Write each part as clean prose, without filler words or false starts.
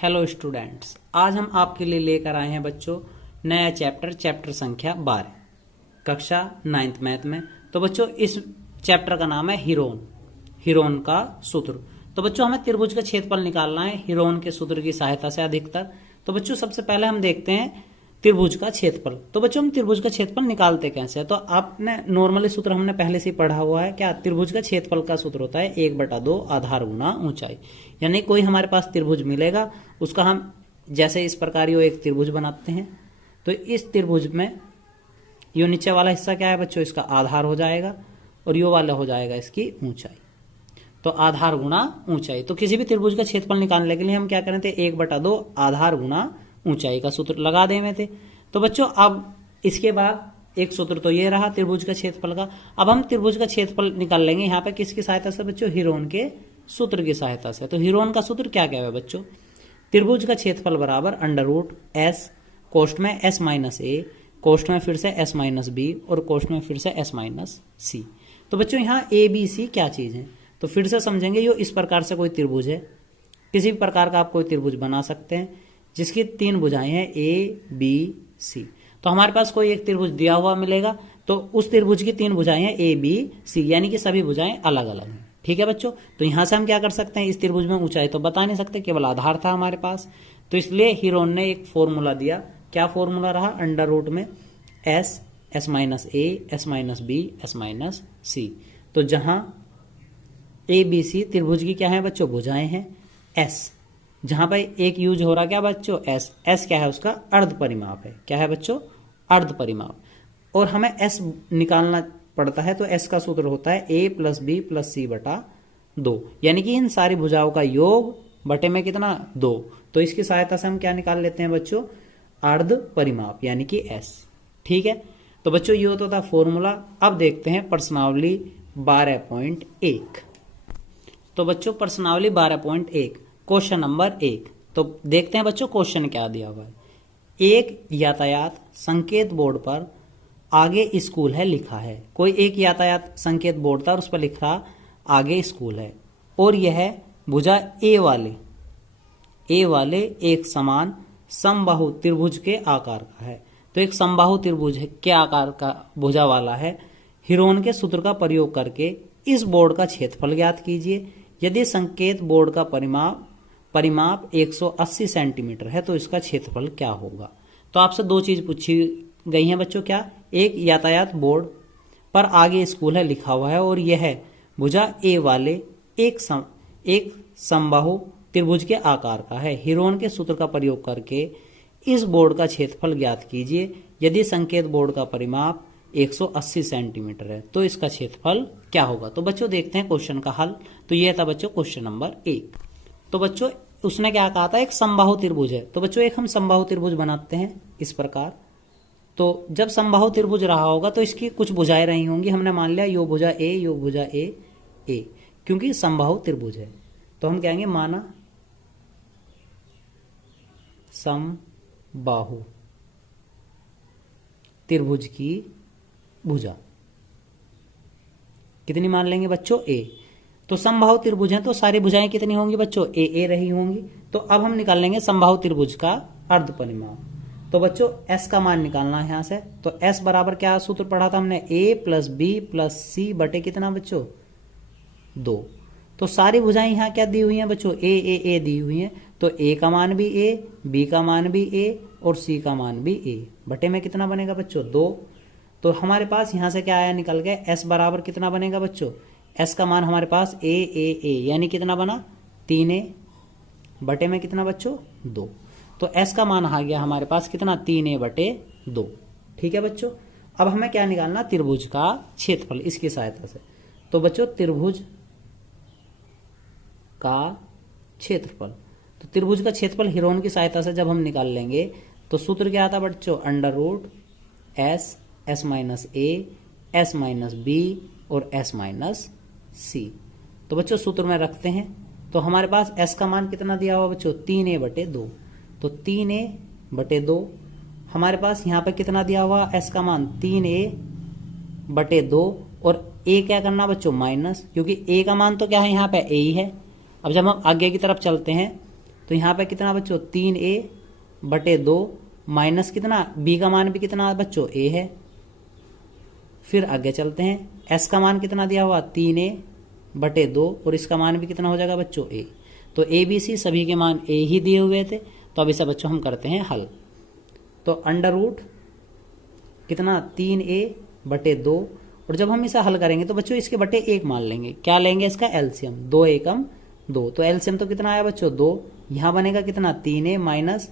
Hello students, आज हम आपके लिए लेकर आए हैं बच्चों नया चैप्टर संख्या 12 कक्षा 9th मैथ में। तो बच्चों इस चैप्टर का नाम है हीरोन का सूत्र। तो बच्चों हमें त्रिभुज का क्षेत्रफल निकालना है हीरोन के सूत्र की सहायता से अधिकतर। तो बच्चों सबसे पहले हम देखते हैं त्रिभुज का क्षेत्रफल। तो बच्चों हम त्रिभुज का क्षेत्रफल निकालते कैसे हैं? तो आपने नॉर्मली सूत्र हमने पहले से पढ़ा हुआ है। क्या त्रिभुज का क्षेत्रफल का सूत्र होता है 1/2 आधार गुना ऊंचाई। यानी कोई हमारे पास त्रिभुज मिलेगा, उसका हम जैसे इस प्रकार यो एक त्रिभुज बनाते हैं। तो इस त्रिभुज में यो नीचे वाला हिस्सा क्या है बच्चों, इसका आधार हो जाएगा और यो वाला हो जाएगा इसकी ऊंचाई। तो आधार गुना ऊंचाई। तो किसी भी त्रिभुज का क्षेत्रफल निकालने के लिए हम क्या करें थे, 1/2 आधार गुना ऊंचाई का सूत्र लगा देवे थे। तो बच्चों अब इसके बाद एक सूत्र तो ये रहा त्रिभुज का क्षेत्रफल का। अब हम त्रिभुज का क्षेत्रफल निकाल लेंगे यहाँ पे किसकी सहायता से बच्चों, हीरोन के सूत्र की सहायता से। तो हीरोन का सूत्र क्या क्या है बच्चों, त्रिभुज का क्षेत्रफल बराबर √S, कोष्ठ में S - A, कोष्ठ में फिर से S - B और कोष्ठ में फिर से S - C। तो बच्चों यहाँ ABC क्या चीज है, तो फिर से समझेंगे। यो इस प्रकार से कोई त्रिभुज है, किसी भी प्रकार का आप कोई त्रिभुज बना सकते हैं जिसकी 3 भुजाएं हैं ABC। तो हमारे पास कोई एक त्रिभुज दिया हुआ मिलेगा, तो उस त्रिभुज की 3 भुजाएं हैं ABC, यानी कि सभी भुजाएं अलग अलग हैं। ठीक है बच्चों, तो यहां से हम क्या कर सकते हैं, इस त्रिभुज में ऊंचाई तो बता नहीं सकते, केवल आधार था हमारे पास। तो इसलिए हीरोन ने एक फॉर्मूला दिया। क्या फॉर्मूला रहा, √में S - A, S - B, S - C। तो जहां ABC त्रिभुज की क्या है बच्चों, भुजाएं हैं S, जहां पर एक यूज हो रहा क्या बच्चों, S क्या है, उसका अर्ध परिमाप है। क्या है बच्चों, अर्ध परिमाप। और हमें S निकालना पड़ता है, तो S का सूत्र होता है A + B + C/2, यानी कि इन सारी भुजाओं का योग बटे में कितना, 2। तो इसकी सहायता से हम क्या निकाल लेते हैं बच्चों, अर्ध परिमाप यानी कि S। ठीक है, तो बच्चों ये तो था फॉर्मूला। अब देखते हैं प्रश्नावली 12.1। तो बच्चों प्रश्नावली 12.1 क्वेश्चन नंबर 1। तो देखते हैं बच्चों क्वेश्चन क्या दिया हुआ है। एक यातायात संकेत बोर्ड पर आगे स्कूल है लिखा है। कोई एक यातायात संकेत बोर्ड था और उस पर लिख रहा आगे स्कूल है, और यह भुजा ए वाले एक समान समबाहु त्रिभुज के आकार का है। तो एक समबाहु त्रिभुज के आकार का भुजा वाला है। हीरोन के सूत्र का प्रयोग करके इस बोर्ड का क्षेत्रफल ज्ञात कीजिए। यदि संकेत बोर्ड का परिमाप 180 सेंटीमीटर है तो इसका क्षेत्रफल क्या होगा। तो आपसे 2 चीज पूछी गई हैं बच्चों। क्या, एक यातायात बोर्ड पर आगे स्कूल है लिखा हुआ है और यह भुजा ए वाले एक समबाहु त्रिभुज के आकार का है। हीरोन के सूत्र का प्रयोग करके इस बोर्ड का क्षेत्रफल ज्ञात कीजिए। यदि संकेत बोर्ड का परिमाप 180 सेंटीमीटर है तो इसका क्षेत्रफल क्या होगा। तो बच्चों देखते हैं क्वेश्चन का हल। तो यह था बच्चों क्वेश्चन नंबर 1। तो बच्चों उसने क्या कहा था, एक समबाहु त्रिभुज है। तो बच्चों एक हम समबाहु त्रिभुज बनाते हैं इस प्रकार। तो जब समबाहु त्रिभुज रहा होगा तो इसकी कुछ भुजाएं रही होंगी। हमने मान लिया यो भुजा ए, यो भुजा ए, क्योंकि समबाहु त्रिभुज है। तो हम कहेंगे माना समबाहु त्रिभुज की भुजा कितनी मान लेंगे बच्चों, ए। तो समबाहु त्रिभुज है तो सारी भुजाएं कितनी होंगी बच्चों, ए रही होंगी। तो अब हम निकाल लेंगे समबाहु त्रिभुज का अर्ध परिमाप। तो बच्चों S का मान निकालना है यहां से। तो S बराबर क्या सूत्र पढ़ा था हमने, A + B + C बटे कितना बच्चों, 2। तो सारी भुजाएं यहां क्या दी हुई हैं बच्चों, ए दी हुई हैं। तो A का मान भी A, B का मान भी A और C का मान भी A, बटे में कितना बनेगा बच्चों, 2। तो हमारे पास यहां से क्या आया, निकल गया S बराबर कितना बनेगा बच्चों, S का मान हमारे पास A यानी कितना बना, 3A, बटे में कितना बच्चों, 2। तो S का मान आ गया हमारे पास कितना, 3A/2। ठीक है बच्चों, अब हमें क्या निकालना, त्रिभुज का क्षेत्रफल इसकी सहायता से। तो बच्चों त्रिभुज का क्षेत्रफल, तो त्रिभुज का क्षेत्रफल हीरोन की सहायता से जब हम निकाल लेंगे तो सूत्र क्या आता बच्चों, √S S - A, S - B और S - C। तो बच्चों सूत्र में रखते हैं। तो हमारे पास S का मान कितना दिया हुआ बच्चों, 3A/2। तो 3A/2 हमारे पास यहाँ पे कितना दिया हुआ, S का मान 3A/2 और A क्या करना बच्चों, माइनस, क्योंकि A का मान तो क्या है यहाँ पे A ही है। अब जब हम आगे की तरफ चलते हैं तो यहाँ पे कितना बच्चों 3a/2 माइनस कितना b का मान भी कितना बच्चों a है। फिर आगे चलते हैं, s का मान कितना दिया हुआ 3a/2 और इसका मान भी कितना हो जाएगा बच्चों a। तो a b c सभी के मान a ही दिए हुए थे, तो अब इसे बच्चों हम करते हैं हल। तो अंडर रूट कितना 3a/2 और जब हम इसे हल करेंगे तो बच्चों इसके बटे 1 मान लेंगे। क्या लेंगे इसका एलसीएम, 2 एकम 2, तो एलसीएम तो कितना आया बच्चों 2। यहां बनेगा कितना 3a माइनस,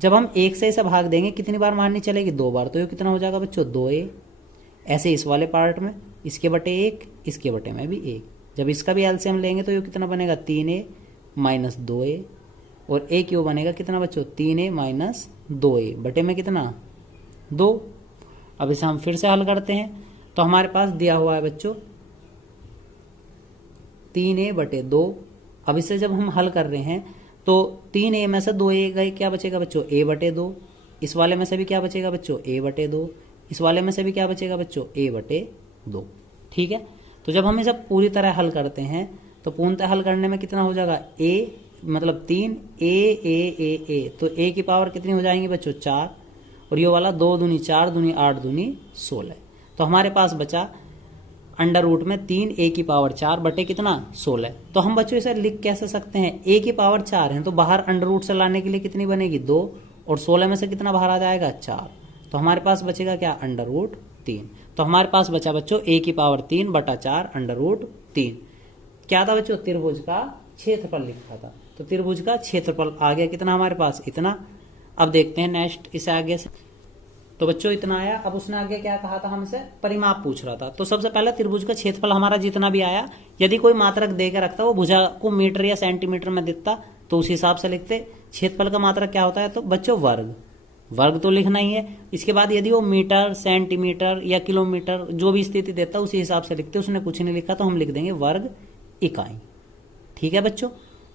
जब हम 1 से इसे भाग देंगे कितनी बार मारनी चलेगी 2 बार, तो ये कितना हो जाएगा बच्चों 2a। ऐसे इस वाले पार्ट में इसके बटे 1, इसके बटे में भी 1, जब इसका भी एलसीएम लेंगे तो ये कितना बनेगा 3a माइनस 2a और a क्यों बनेगा कितना बच्चों 3a माइनस 2a बटे में कितना 2। अब इसे हम फिर से हल करते हैं, तो हमारे पास दिया हुआ है बच्चों 3a/2। अब इसे जब हम हल कर रहे हैं तो 3a में से 2a गए, क्या बचेगा बच्चों a/2। इस वाले में से भी क्या बचेगा बच्चों a/2, इस वाले में से भी क्या बचेगा बच्चों a/2। ठीक है, तो जब हम इसे पूरी तरह हल करते हैं तो पूर्णतः हल करने में कितना हो जाएगा a मतलब 3a, तो a की पावर कितनी हो जाएंगी बच्चों 4 और ये वाला 2 दूनी 4 दूनी 8 दूनी 16। तो हमारे पास बचा अंडर रूट में 3a की पावर 4 बटे कितना 16। तो हम बच्चों इसे लिख कैसे सकते हैं, a की पावर 4 है तो बाहर अंडर रूट से लाने के लिए कितनी बनेगी 2 और 16 में से कितना बाहर आ जाएगा 4, तो हमारे पास बचेगा क्या अंडर रूट 3। तो हमारे पास बचा बच्चों a की पावर 3/4 अंडर रूट 3। क्या था बच्चों त्रिभुज का क्षेत्रफल लिखा था, तो त्रिभुज का क्षेत्रफल आ गया कितना हमारे पास इतना। अब देखते हैं नेक्स्ट इसे आगे से, तो बच्चों इतना आया। अब उसने आगे क्या कहा था, हमसे परिमाप पूछ रहा था। तो सबसे पहले त्रिभुज का क्षेत्रफल हमारा जितना भी आया, यदि कोई मात्रक देकर रखता वो भुजा को मीटर या सेंटीमीटर में देता तो उस हिसाब से लिखते। क्षेत्रफल का मात्रक क्या होता है, तो बच्चों वर्ग तो लिखना ही है। इसके बाद यदि वो मीटर सेंटीमीटर या किलोमीटर जो भी स्थिति देता उसी हिसाब से लिखते। उसने कुछ नहीं लिखा तो हम लिख देंगे वर्ग इकाई। ठीक है बच्चों,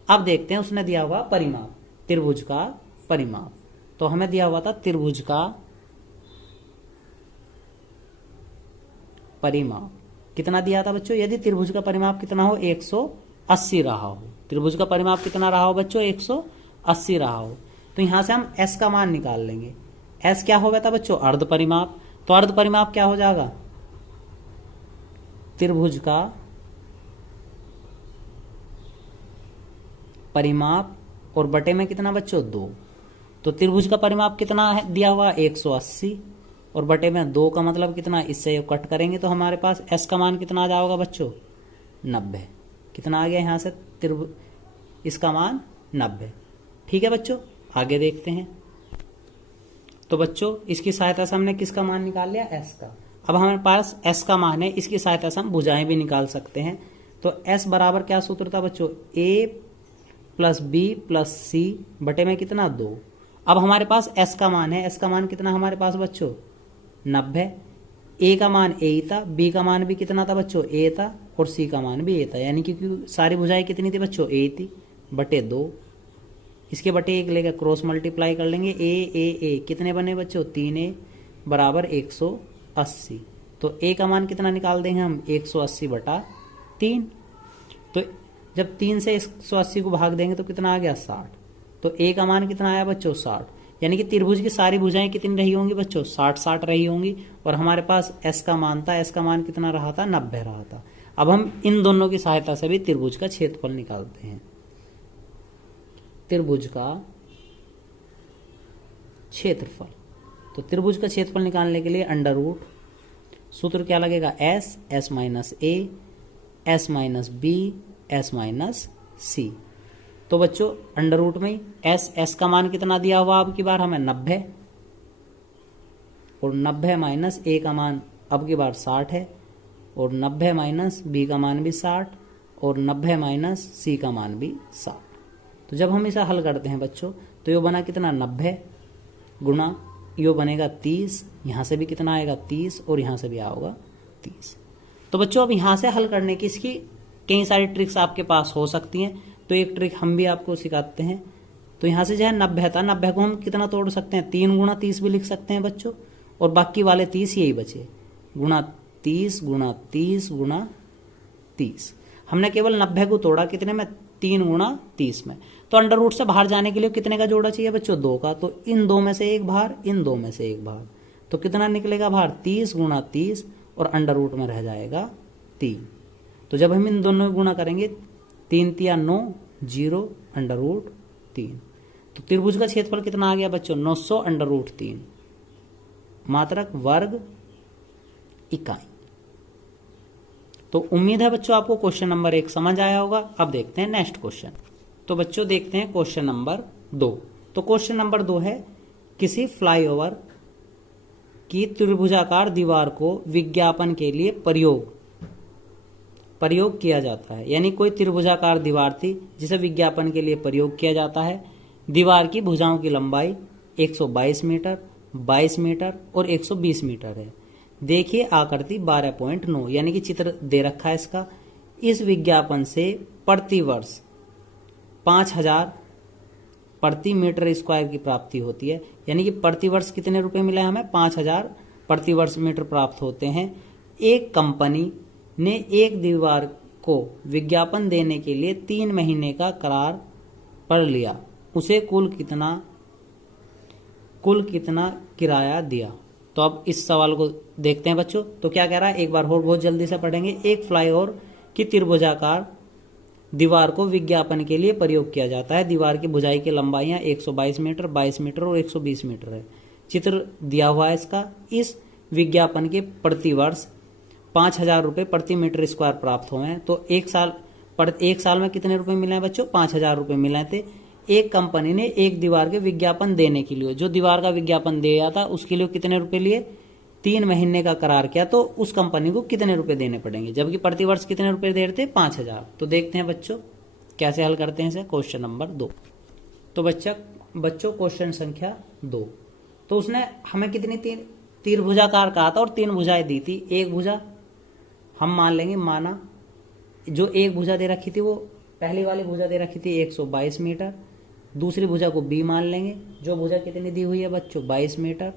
अब देखते हैं उसने दिया हुआ परिमाप, त्रिभुज का परिमाप। तो हमें दिया हुआ था त्रिभुज का परिमाप कितना दिया था बच्चों, यदि त्रिभुज का परिमाप कितना हो 180 रहा हो, त्रिभुज का परिमाप कितना रहा हो बच्चों 180 रहा हो, तो यहां से हम s का मान निकाल लेंगे। s क्या हो गया था बच्चों अर्ध परिमाप, तो अर्ध परिमाप क्या हो जाएगा त्रिभुज का परिमाप और बटे में कितना बच्चों 2। तो त्रिभुज का परिमाप कितना है दिया हुआ 180 और बटे में 2 का मतलब कितना, इससे कट करेंगे तो हमारे पास s का मान कितना आ जाएगा बच्चों 90। कितना आ गया यहाँ से इसका मान 90। ठीक है बच्चों, आगे देखते हैं। तो बच्चों इसकी सहायता से हमने किसका मान निकाल लिया s का। अब हमारे पास s का मान है, इसकी सहायता से हम भुजाएं भी निकाल सकते हैं। तो s बराबर क्या सूत्र था बच्चों a plus b plus c बटे में कितना 2। अब हमारे पास s का मान है, s का मान कितना हमारे पास बच्चों 90। a का मान a था, b का मान भी कितना था बच्चों a था और c का मान भी a था, यानी कि सारी भुजाएं कितनी थी बच्चों a थी बटे 2। इसके बटे 1 लेकर क्रॉस मल्टीप्लाई कर लेंगे, a कितने बने बच्चों 3a बराबर 180। तो a का मान कितना निकाल देंगे हम 180/3। तो जब 3 से 180 को भाग देंगे तो कितना आ गया 60। तो a का मान कितना आया बच्चों 60, यानी कि त्रिभुज की सारी भुजाएं कितनी रही होंगी बच्चों 60 रही होंगी। और हमारे पास s का मान था, s का मान कितना रहा था 90 रहा था। अब हम इन दोनों की सहायता से भी त्रिभुज का क्षेत्रफल निकालते हैं। त्रिभुज का क्षेत्रफल, तो त्रिभुज का क्षेत्रफल निकालने के लिए अंडर रूट सूत्र क्या लगेगा s minus a s minus b s minus c। तो बच्चों अंडर रूट में s का मान कितना दिया हुआ अब की बार हमें 90 और 90 माइनस a का मान अब की बार 60 है और 90 माइनस b का मान भी 60 और 90 माइनस c का मान भी 60। तो जब हम इसे हल करते हैं बच्चों तो ये बना कितना 90 गुणा ये बनेगा 30, यहाँ से भी कितना आएगा 30 और यहाँ से भी आएगा 30। तो बच्चों अब यहाँ से हल करने की इसकी कई सारी ट्रिक्स आपके पास हो सकती हैं, तो एक ट्रिक हम भी आपको सिखाते हैं। तो यहाँ से जो है 90 था, 90 को हम कितना तोड़ सकते हैं 3 गुणा 30 भी लिख सकते हैं बच्चों, और बाकी वाले 30 यही बचे गुणा 30 गुणा 30 गुणा 30। हमने केवल 90 को तोड़ा कितने में 3 गुणा 30 में। तो अंडर रूट से बाहर जाने के लिए कितने का जोड़ा चाहिए बच्चों? 2 का। तो इन 2 में से एक बाहर, इन 2 में से एक बाहर, तो कितना निकलेगा बाहर? 30 गुणा 30 और अंडर रूट में रह जाएगा 3। तो जब हम इन दोनों में गुणा करेंगे 3 तिया 9, 0 अंडर रूट 3। तो त्रिभुज का क्षेत्रफल कितना आ गया बच्चों? 900 अंडर रूट 3 मात्रक वर्ग इकाई। तो उम्मीद है बच्चों आपको क्वेश्चन नंबर 1 समझ आया होगा। अब देखते हैं नेक्स्ट क्वेश्चन। तो बच्चों देखते हैं क्वेश्चन नंबर 2। तो क्वेश्चन नंबर 2 है, किसी फ्लाईओवर की त्रिभुजाकार दीवार को विज्ञापन के लिए प्रयोग किया जाता है। यानी कोई त्रिभुजाकार दीवार थी जिसे विज्ञापन के लिए प्रयोग किया जाता है। दीवार की भुजाओं की लंबाई 122 मीटर, 22 मीटर और 120 मीटर है। देखिए आकृति 12.9, यानी कि चित्र दे रखा है इसका। इस विज्ञापन से प्रतिवर्ष 5000 प्रति मीटर स्क्वायर की प्राप्ति होती है। यानी कि प्रतिवर्ष कितने रुपए मिले हमें? 5000 प्रतिवर्ष मीटर प्राप्त होते हैं। एक कंपनी ने एक दीवार को विज्ञापन देने के लिए 3 महीने का करार पर लिया। उसे कुल कितना किराया दिया? तो अब इस सवाल को देखते हैं बच्चों। तो क्या कह रहा है, एक बार और बहुत जल्दी से पढ़ेंगे। एक फ्लाईओवर की त्रिभुजाकार दीवार को विज्ञापन के लिए प्रयोग किया जाता है। दीवार की भुजाई की लंबाइयां 122 मीटर, 22 मीटर और 120 मीटर है। चित्र दिया हुआ है इसका। इस विज्ञापन के प्रतिवर्ष 5000 रुपये प्रति मीटर स्क्वायर प्राप्त हुए हैं। तो एक साल में कितने रुपए मिले हैं बच्चों? 5000 रुपये मिले थे। एक कंपनी ने एक दीवार के विज्ञापन देने के लिए, जो दीवार का विज्ञापन दिया था उसके लिए कितने रुपए लिए? 3 महीने का करार किया। तो उस कंपनी को कितने रुपए देने पड़ेंगे? जबकि प्रतिवर्ष कितने रुपए दे रहे थे? 5000। तो देखते हैं बच्चों कैसे हल करते हैं इसे। Question number 2। तो बच्चों क्वेश्चन संख्या 2। तो उसने हमें कितनी त्रिभुजाकार कहा था और 3 भुजाएं दी थी। एक भुजा हम मान लेंगे, माना जो एक भुजा दे रखी थी वो पहली वाली भुजा दे रखी थी 122 मीटर। दूसरी भुजा को बी मान लेंगे, जो भुजा कितनी दी हुई है बच्चों? 22 मीटर।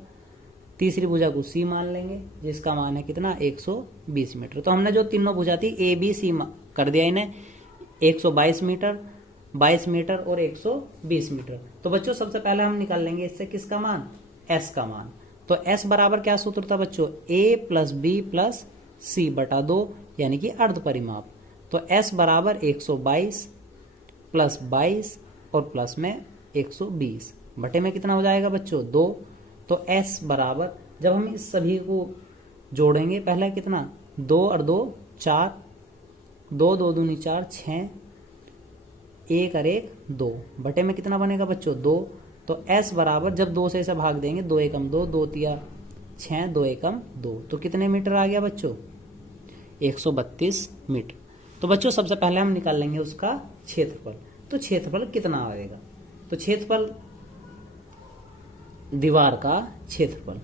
तीसरी भुजा को सी मान लेंगे, जिसका मान है कितना? 120 मीटर। तो हमने जो तीनों भुजा थी ए बी सी कर दिया इन्हें, 122 मीटर, 22 मीटर और 120 मीटर। तो बच्चों सबसे पहले हम निकाल लेंगे इससे किसका मान? एस का मान। तो एस बराबर क्या सूत्र था बच्चों? ए प्लस बी प्लस सी बटा 2, यानी कि अर्ध परिमाप। तो एस बराबर 122 प्लस 22 और प्लस में 120 बटे में कितना हो जाएगा बच्चों? 2। तो एस बराबर, जब हम इस सभी को जोड़ेंगे, पहले कितना? 2 और 2 4, 2 2 दूनी 4, 6, 1 और 1 2 बटे में कितना बनेगा बच्चों? 2। तो एस बराबर, जब 2 से इसे भाग देंगे, 2 एकम 2, 2 तिया 6, 2 एकम 2, तो कितने मीटर आ गया बच्चों? 132 मीटर। तो बच्चों सबसे पहले हम निकाल लेंगे उसका क्षेत्रफल। तो क्षेत्रफल कितना आएगा? तो क्षेत्रफल, दीवार का क्षेत्रफल,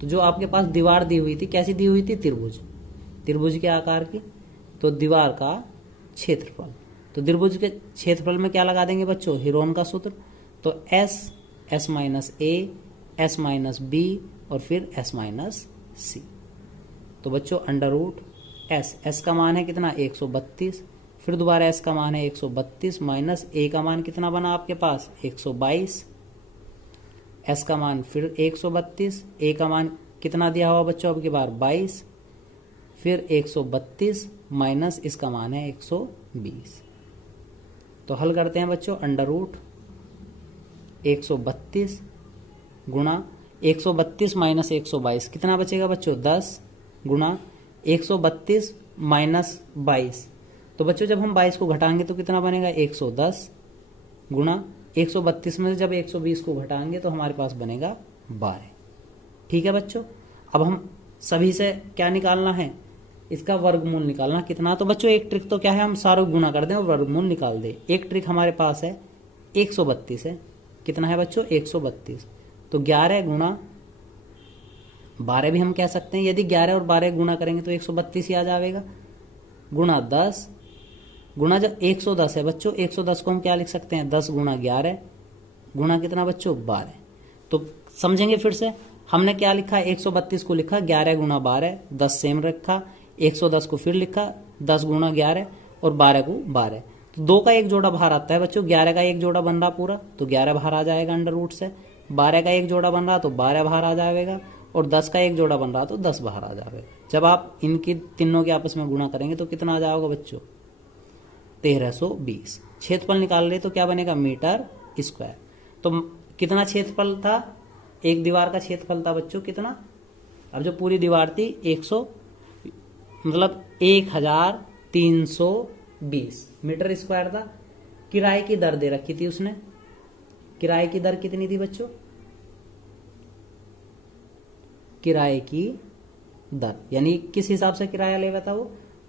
तो जो आपके पास दीवार दी हुई थी कैसी दी हुई थी? त्रिभुज के आकार की। तो दीवार का क्षेत्रफल, तो त्रिभुज के क्षेत्रफल में क्या लगा देंगे बच्चों? हीरोन का सूत्र। तो एस माइनस ए, एस माइनस बी और फिर एस माइनस सी। तो बच्चों अंडर रूट एस का मान है कितना? 132। फिर दोबारा एस का मान है 132 माइनस ए का मान कितना बना आपके पास? 122। एस का मान फिर 132, ए का मान कितना दिया हुआ बच्चों अब की बार? 22। फिर 132 माइनस इसका मान है 120। तो हल करते हैं बच्चों। अंडर रूट 132 गुणा 132 माइनस 122 कितना बचेगा बच्चों? 10 गुणा 132 माइनस 22। तो बच्चों जब हम 22 को घटाएंगे तो कितना बनेगा? 110 गुणा 132 में से जब 120 को घटाएंगे तो हमारे पास बनेगा 12। ठीक है बच्चों। अब हम सभी से क्या निकालना है? इसका वर्गमूल निकालना। कितना? तो बच्चों एक ट्रिक तो क्या है, हम सारों गुणा कर दें और वर्गमूल निकाल दें। एक ट्रिक हमारे पास है 132 है। कितना है बच्चों? 132। तो 11 गुणा 12 भी हम कह सकते हैं। यदि 11 और 12 गुणा करेंगे तो 132 ही आ जाएगा। गुणा 10 गुणा जब 110 है बच्चों, 110 को हम क्या लिख सकते हैं? 10 गुणा 11 गुणा कितना बच्चों? 12। तो समझेंगे फिर से, हमने क्या लिखा? 132 को लिखा 11 गुणा 12, 10 सेम रखा। 110 को फिर लिखा 10 गुणा 11 और 12 को 12। तो 2 का एक जोड़ा बाहर आता है बच्चों, 11 का एक जोड़ा बन रहा पूरा, तो 11 बाहर आ जाएगा अंडर रूट से। 12 का एक जोड़ा बन रहा तो 12 बाहर आ जाएगा, और 10 का एक जोड़ा बन रहा तो 10 बाहर आ जाएगा। जब आप इनकी तीनों के आपस में गुणा करेंगे तो कितना आ जाएगा बच्चों? 1320। क्षेत्रफल निकाल रहे तो क्या बनेगा? Metre square. तो कितना क्षेत्रफल था? एक दीवार का क्षेत्रफल था बच्चों कितना? अब जो पूरी दीवार थी 1320 मीटर स्क्वायर था। किराए की दर दे रखी थी उसने। किराए की दर कितनी थी बच्चों? किराए की दर यानी किस हिसाब से किराया ले हुआ था?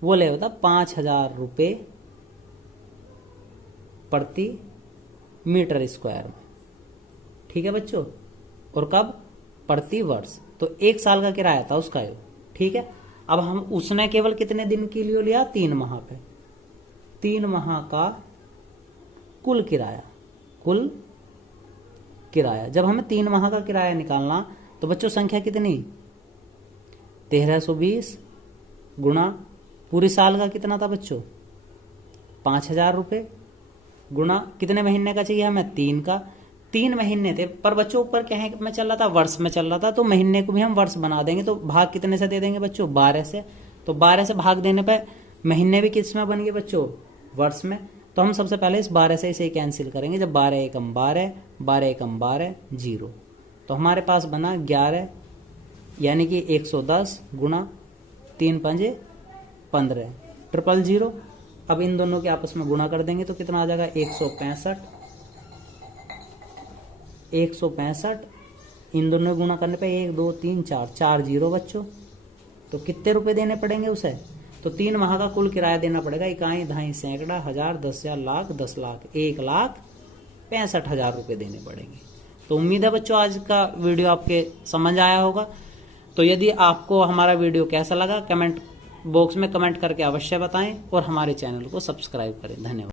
वो ले हुआ था 5000 रुपये प्रति मीटर स्क्वायर में। ठीक है बच्चों? और कब? प्रति वर्ष। तो 1 साल का किराया था उसका ये। ठीक है, अब हम उसने केवल कितने दिन के लिए लिया? 3 माह पे। 3 माह का कुल किराया जब हमें 3 माह का किराया निकालना तो बच्चों संख्या कितनी? 1320 गुणा पूरे साल का कितना था बच्चों? 5000 रुपये गुणा कितने महीने का चाहिए हमें? 3 का। 3 महीने थे, पर बच्चों ऊपर क्या है में चल रहा था? वर्ष में चल रहा था, तो महीने को भी हम वर्ष बना देंगे। तो भाग कितने से दे देंगे बच्चों? 12 से। तो 12 से भाग देने पर महीने भी किस में बन गए बच्चों? वर्ष में। तो हम सबसे पहले इस 12 से इसे कैंसिल करेंगे। जब 12 एकम 12, 12 एकम 12, 0, तो हमारे पास बना 11 यानी कि 110 गुणा 3 पंजे 15 000। अब इन दोनों के आपस में गुणा कर देंगे तो कितना आ जाएगा? 165। इन दोनों गुणा करने पे 1 2 3 4 0 बच्चों। तो कितने रुपए देने पड़ेंगे उसे? तो 3 माह का कुल किराया देना पड़ेगा। इकाई, दहाई, सैकड़ा, हजार, 10,000, लाख, 10 लाख, 1,65,000 रुपए देने पड़ेंगे। तो उम्मीद है बच्चों आज का वीडियो आपके समझ आया होगा। तो यदि आपको हमारा वीडियो कैसा लगा कमेंट बॉक्स में कमेंट करके अवश्य बताएं और हमारे चैनल को सब्सक्राइब करें। धन्यवाद।